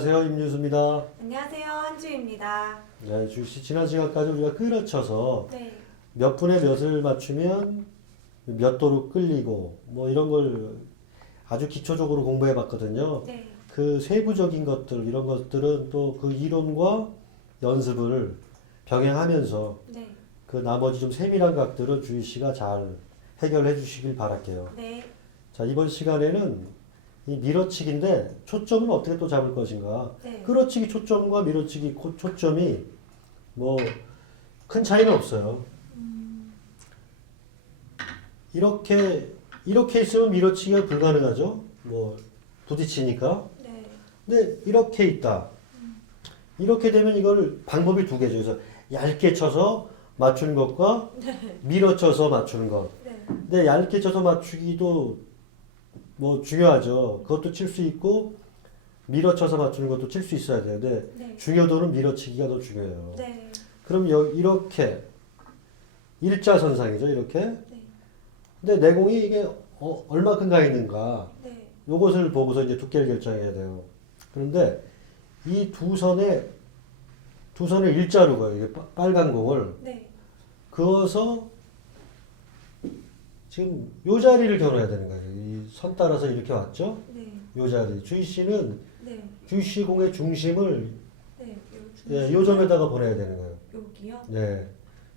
안녕하세요. 임유수입니다. 안녕하세요 한주입니다. 네, 주씨 지난 시간까지 우리가 끌어쳐서 네, 몇 분에 몇을 맞추면 몇 도로 끌리고 뭐 이런 걸 아주 기초적으로 공부해 봤거든요. 네, 그 세부적인 것들 이런 것들은 또 그 이론과 연습을 병행하면서 네, 그 나머지 좀 세밀한 각들은 주희 씨가 잘 해결해 주시길 바랄게요. 네, 자, 이번 시간에는 이 밀어치기인데 초점은 어떻게 또 잡을 것인가? 네, 끌어치기 초점과 밀어치기 코- 초점이 뭐 큰 차이는 없어요. 이렇게 이렇게 있으면 밀어치기가 불가능하죠. 뭐 부딪히니까. 네, 근데 이렇게 있다. 이렇게 되면 이걸 방법이 두 개죠. 그래서 얇게 쳐서 맞추는 것과 밀어쳐서 맞추는 것. 네, 근데 얇게 쳐서 맞추기도 뭐 중요하죠. 그것도 칠 수 있고 밀어쳐서 맞추는 것도 칠 수 있어야. 근데 네, 중요도는 밀어치기가 더 중요해요. 네, 그럼 여, 이렇게 일자선상이죠. 이렇게. 네, 근데 내공이 이게 어, 얼마큼 가 있는가 네, 요것을 보고서 이제 두께를 결정해야 돼요. 그런데 이 두 선에 두 선을 일자로 가요. 이게 빠- 빨간 공을 네, 그어서 지금 요 자리를 겨눠야 되는 거예요. 이선 따라서 이렇게 왔죠? 네, 요 자리. 주희 씨는 네, 주희 씨 공의 중심을 네, 예, 요 점에다가 보내야 되는 거예요. 여기요? 네.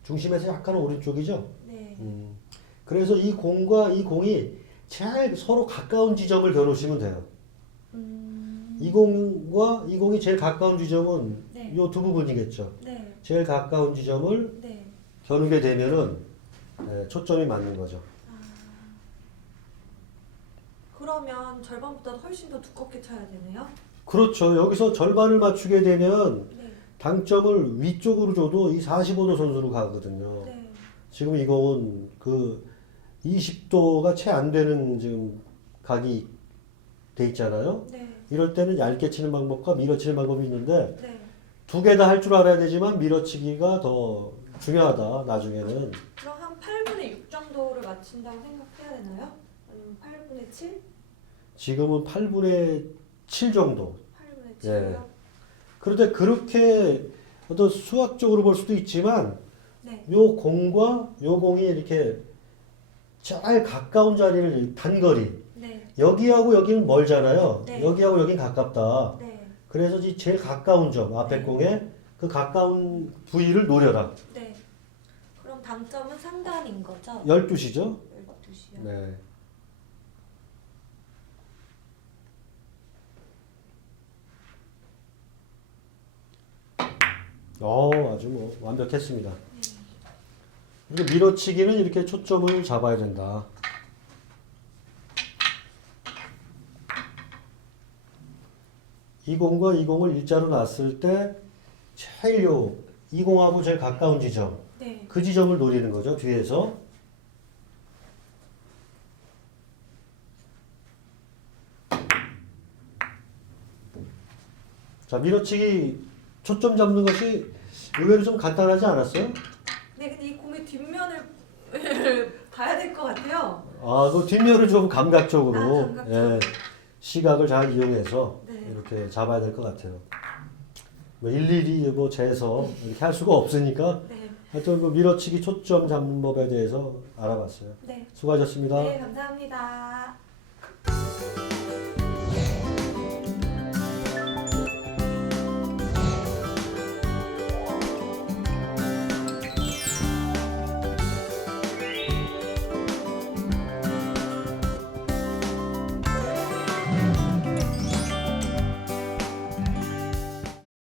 중심에서 약간 오른쪽이죠? 네, 음. 그래서 이 공과 이 공이 제일 서로 가까운 지점을 겨누시면 돼요. 음, 이 공과 이 공이 제일 가까운 지점은 네. 요 두 부분이겠죠. 네, 제일 가까운 지점을 네, 겨누게 되면은 예, 초점이 맞는 거죠. 그러면 절반보다 훨씬 더 두껍게 쳐야 되네요? 그렇죠. 여기서 절반을 맞추게 되면 네, 당점을 위쪽으로 줘도 이 45도 선수로 가거든요. 네, 지금 이 공은 그 20도가 채 안 되는 지금 각이 돼 있잖아요. 네, 이럴 때는 얇게 치는 방법과 밀어치는 방법이 있는데 네. 두 개 다 할 줄 알아야 되지만 밀어치기가 더 중요하다 나중에는 그럼 한 8분의 6 정도를 맞춘다고 생각해야 되나요? 아니면 8분의 7? 지금은 8분의 7 정도 8분의 예. 7이요? 그런데 그렇게 어떤 수학적으로 볼 수도 있지만 네, 요 공과 요 공이 이렇게 잘 가까운 자리를 단거리 네, 여기하고 여기는 멀잖아요 네. 여기하고 여긴 가깝다 네, 그래서 이 제일 가까운 점 앞에 네. 공에 그 가까운 부위를 노려라 네. 그럼 당점은 상단인 거죠? 12시죠 12시요. 네. 어, 아주 뭐 완벽했습니다. 이거 밀어치기는 이렇게 초점을 잡아야 된다. 이 공과 이 공을 일자로 놨을 때 제일 요, 이 공하고 제일 가까운 지점, 네. 그 지점을 노리는 거죠, 뒤에서. 자, 밀어치기 초점 잡는 것이 의외로 좀 간단하지 않았어요? 네, 근데 이 공의 뒷면을 봐야 될 것 같아요. 아, 그 뒷면을 좀 감각적으로, 아, 감각적으로. 예, 시각을 잘 이용해서 네. 이렇게 잡아야 될 것 같아요. 뭐 일일이 뭐 재서 이렇게 할 수가 없으니까 네, 하여튼 그 밀어치기 초점 잡는 법에 대해서 알아봤어요. 네. 수고하셨습니다. 네, 감사합니다.